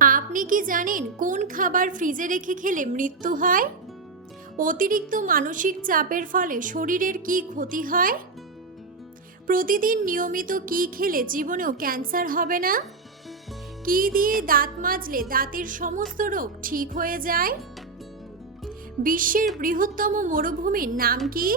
আপনি কি জানেন কোন খাবার ফ্রিজে রেখে খেলে মৃত্যু হয়? অতিরিক্ত মানসিক চাপের ফলে শরীরের কি ক্ষতি হয়? প্রতিদিন নিয়মিত কি খেলে জীবনেও ক্যান্সার হবে না? কি দিয়ে দাঁত মাজলে দাঁতের সমস্ত রোগ ঠিক হয়ে যায়? বিশ্বের বৃহত্তম মরুভূমির নাম কি?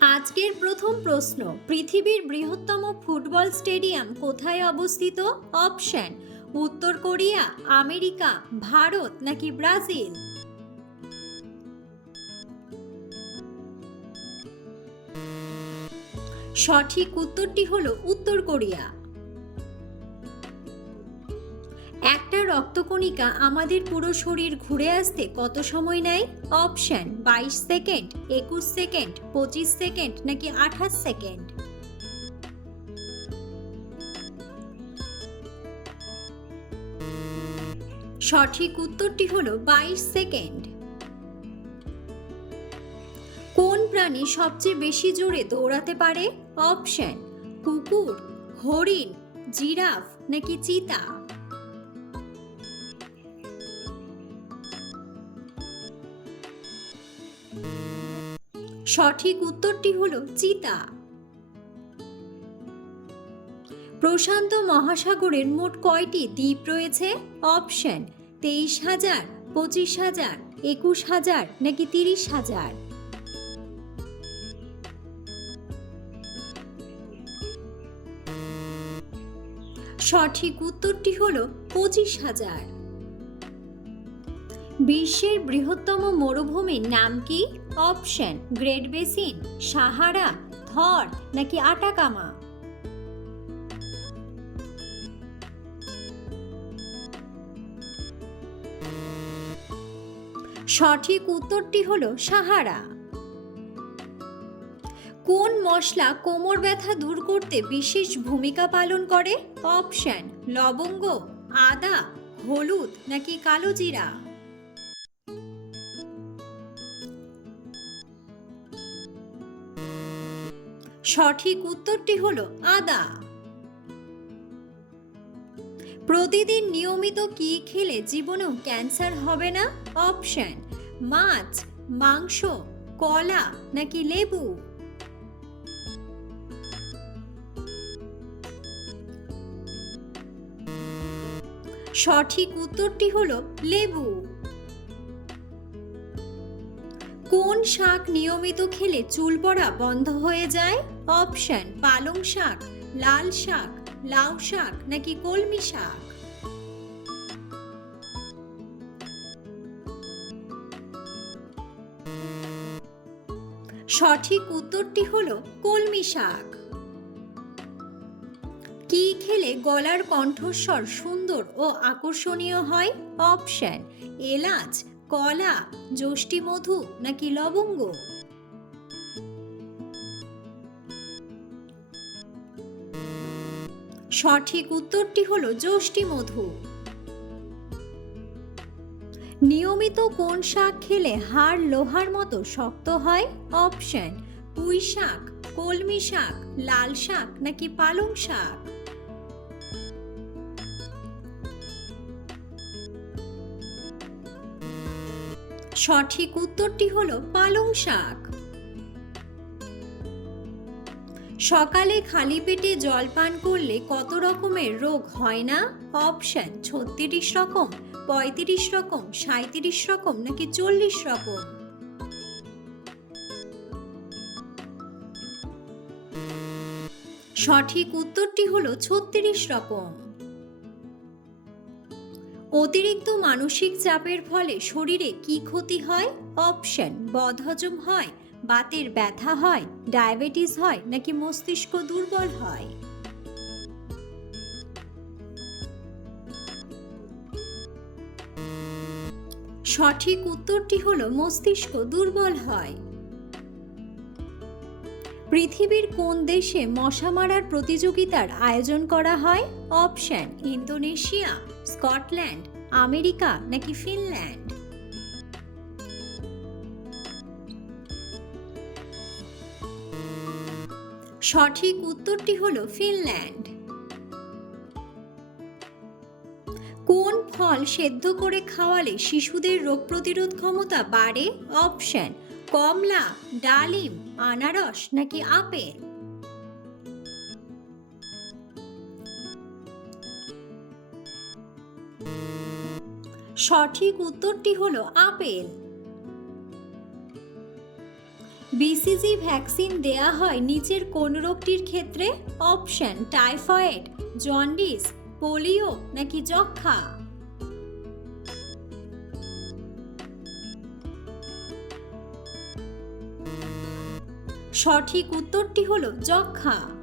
আজকের প্রথম প্রশ্ন, পৃথিবীর বৃহত্তম ফুটবল স্টেডিয়াম কোথায় অবস্থিত? অপশন, উত্তর কোরিয়া, আমেরিকা, ভারত নাকি ব্রাজিল? সঠিক উত্তরটি হলো উত্তর কোরিয়া। রক্তকণিকা আমাদের পুরো শরীর ঘুরে আসতে কত সময় নেয়? অপশন, বাইশ সেকেন্ড, একুশ সেকেন্ড, পঁচিশ সেকেন্ড নাকি আঠাশ সেকেন্ড? সঠিক উত্তরটি হলো বাইশ সেকেন্ড। কোন প্রাণী সবচেয়ে বেশি জোরে দৌড়াতে পারে? অপশন, কুকুর, হরিণ, জিরাফ নাকি চিতা? সঠিক উত্তরটি হল চিতা। প্রশান্ত মহাসাগরের মোট কয়টি দ্বীপ রয়েছে? অপশন, তেইশ হাজার, পঁচিশ হাজার, একুশ হাজার, নাকি তিরিশ হাজার? সঠিক উত্তরটি হল পঁচিশ হাজার। বিশ্বের বৃহত্তম মরুভূমির নাম কি? Option, Great Basin, Sahara, Thar, নাকি আটাকামা? সঠিক উত্তরটি হলো সাহারা। কোন মশলা কোমর ব্যথা দূর করতে বিশেষ ভূমিকা পালন করে? অপশন, লবঙ্গ, আদা, হলুদ, নাকি কালো জিরা? সঠিক উত্তরটি হলো আদা। প্রতিদিন নিয়মিত কি খেলে জীবনেও ক্যান্সার হবে না? অপশন, মাছ, মাংস, কলা নাকি লেবু? সঠিক উত্তরটি হলো লেবু। কোন শাক নিয়মিত খেলে চুল পড়া বন্ধ হয়ে যায়? অপশন, পালং শাক, লাল শাক, লাউ শাক নাকি কলমি শাক? সঠিক উত্তরটি হলো কলমি শাক। কি খেলে গলার কণ্ঠস্বর সুন্দর ও আকর্ষণীয় হয়? অপশন, এলাচ কলা, যষ্টি মধু নাকি লবঙ্গ? সঠিক উত্তরটি হলো যষ্টি মধু। নিয়মিত কোন শাক খেলে হাড় লোহার মতো শক্ত হয়? অপশন, পুঁই শাক, কলমি শাক, লাল শাক নাকি পালং শাক? সঠিক উত্তরটি হলো পালং শাক। সকালে খালি পেটে জল পান করলে কত রকমের রোগ হয় না? অপশন, ছত্রিশ রকম, পঁয়ত্রিশ রকম সাঁত্রিশ রকম নাকি চল্লিশ রকম? সঠিক উত্তরটি হলো ছত্রিশ রকম। অতিরিক্ত মানসিক চাপের ফলে শরীরে কি ক্ষতি হয়? অপশন বদহজম হয়, বাতের ব্যথা হয়, ডায়াবেটিস হয়, নাকি মস্তিষ্ক দুর্বল হয়? সঠিক উত্তরটি হল মস্তিষ্ক দুর্বল হয়। পৃথিবীর কোন দেশে মশা মারার প্রতিযোগিতার আয়োজন করা হয়? Option Indonesia. স্কটল্যান্ড, আমেরিকা নাকি ফিনল্যান্ড? সঠিক উত্তরটি হলো ফিনল্যান্ড। কোন ফল সেদ্ধ করে খাওয়ালে শিশুদের রোগ প্রতিরোধ ক্ষমতা বাড়ে? অপশন, কমলা, ডালিম, আনারস নাকি আপেল? সঠিক উত্তরটি হলো আপেল। বিসিজি ভ্যাকসিন দেয়া হয় নিচের কোন রোগটির ক্ষেত্রে? অপশন, টাইফয়েড, জন্ডিস, পোলিও নাকি যক্ষা সঠিক উত্তরটি হলো যক্ষা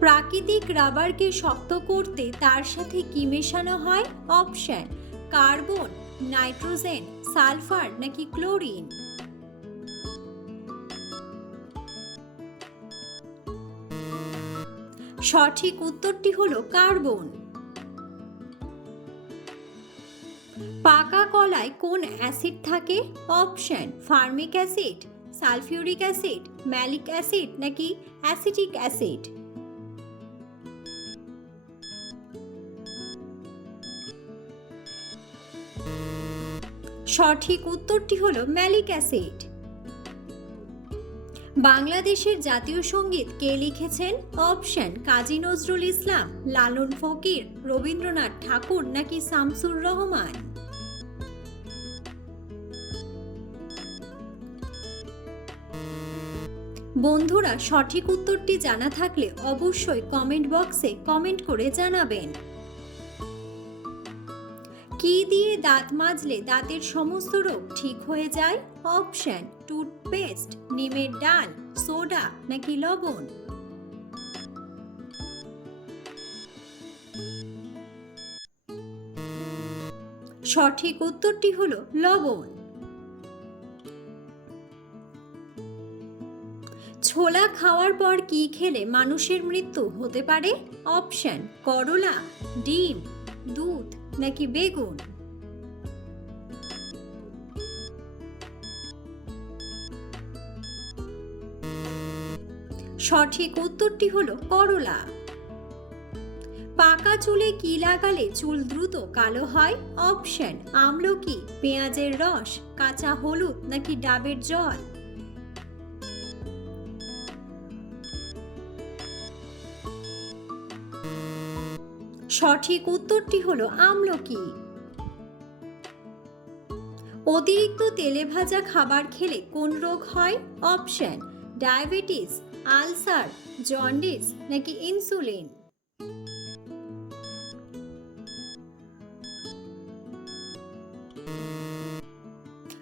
প্রাকৃতিক রাবারকে শক্ত করতে তার সাথে কি মেশানো হয়? অপশন, কার্বন, নাইট্রোজেন, সালফার নাকি ক্লোরিন? সঠিক উত্তরটি হলো কার্বন। পাকা কলায় কোন অ্যাসিড থাকে? Option, formic acid, sulphuric acid, malic acid নাকি অ্যাসিটিক অ্যাসিড? সঠিক উত্তরটি হল ম্যালিক অ্যাসিড। বাংলাদেশের জাতীয় সংগীত কে লিখেছেন? অপশন, কাজী নজরুল ইসলাম, লালন ফকির, রবীন্দ্রনাথ ঠাকুর নাকি শামসুর রহমান? বন্ধুরা, সঠিক উত্তরটি জানা থাকলে অবশ্যই কমেন্ট বক্সে কমেন্ট করে জানাবেন। কি দিয়ে দাঁত মাজলে দাঁতের সমস্ত রোগ ঠিক হয়ে যায়? অপশন, টুথপেস্ট, নিমের ডাল, সোডা নাকি লবণ? সঠিক উত্তরটি হলো লবণ। ছোলা খাওয়ার পর কি খেলে মানুষের মৃত্যু হতে পারে? অপশন, করলা, ডিম, দুধ। নাকি বেগুন? সঠিক উত্তরটি হলো করলা। পাকা চুলে কি লাগালে চুল দ্রুত কালো হয়? অপশন আমলকি, পেঁয়াজের রস, কাঁচা হলুদ নাকি ডাবের জল? সঠিক উত্তরটি হলো আমলকি। অতিরিক্ত তেলে ভাজা খাবার খেলে কোন রোগ হয়? অপশন, ডায়াবেটিস, আলসার, জন্ডিস নাকি ইনসুলিন?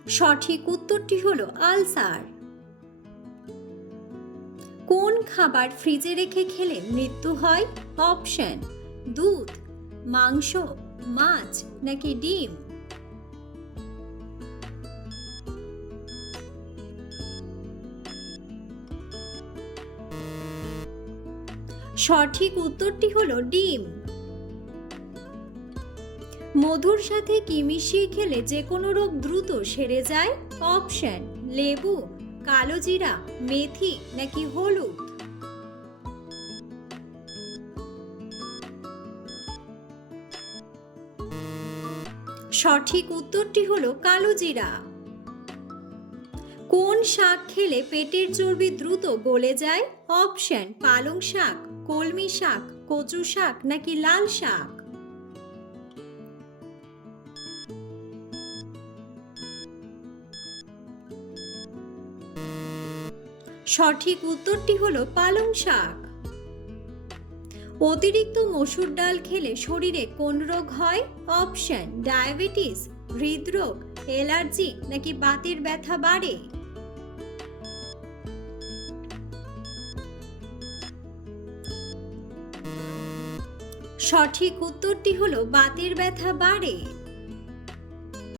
সঠিক উত্তরটি হলো আলসার। কোন খাবার ফ্রিজে রেখে খেলে মৃত্যু হয়? অপশন দুধ, মাংস, মাছ নাকি ডিম? সঠিক উত্তরটি হলো ডিম। মধুর সাথে কি মিশিয়ে খেলে যে কোনো রোগ দ্রুত সেরে যায়। অপশন, লেবু, কালো জিরা, মেথি নাকি হলুদ? সঠিক উত্তরটি হলো কালো জিরা। কোন শাক খেলে পেটের চর্বি দ্রুত গলে যায়? অপশন, পালং শাক, কলমি শাক, কচু শাক নাকি লাল শাক? সঠিক উত্তরটি হলো পালং শাক। অতিরিক্ত মসুর ডাল খেলে শরীরে কোন রোগ হয়? অপশন, ডায়াবেটিস, হৃদরোগ, অ্যালার্জি নাকি বাতের ব্যথা বাড়ে? সঠিক উত্তরটি হলো বাতের ব্যথা বাড়ে।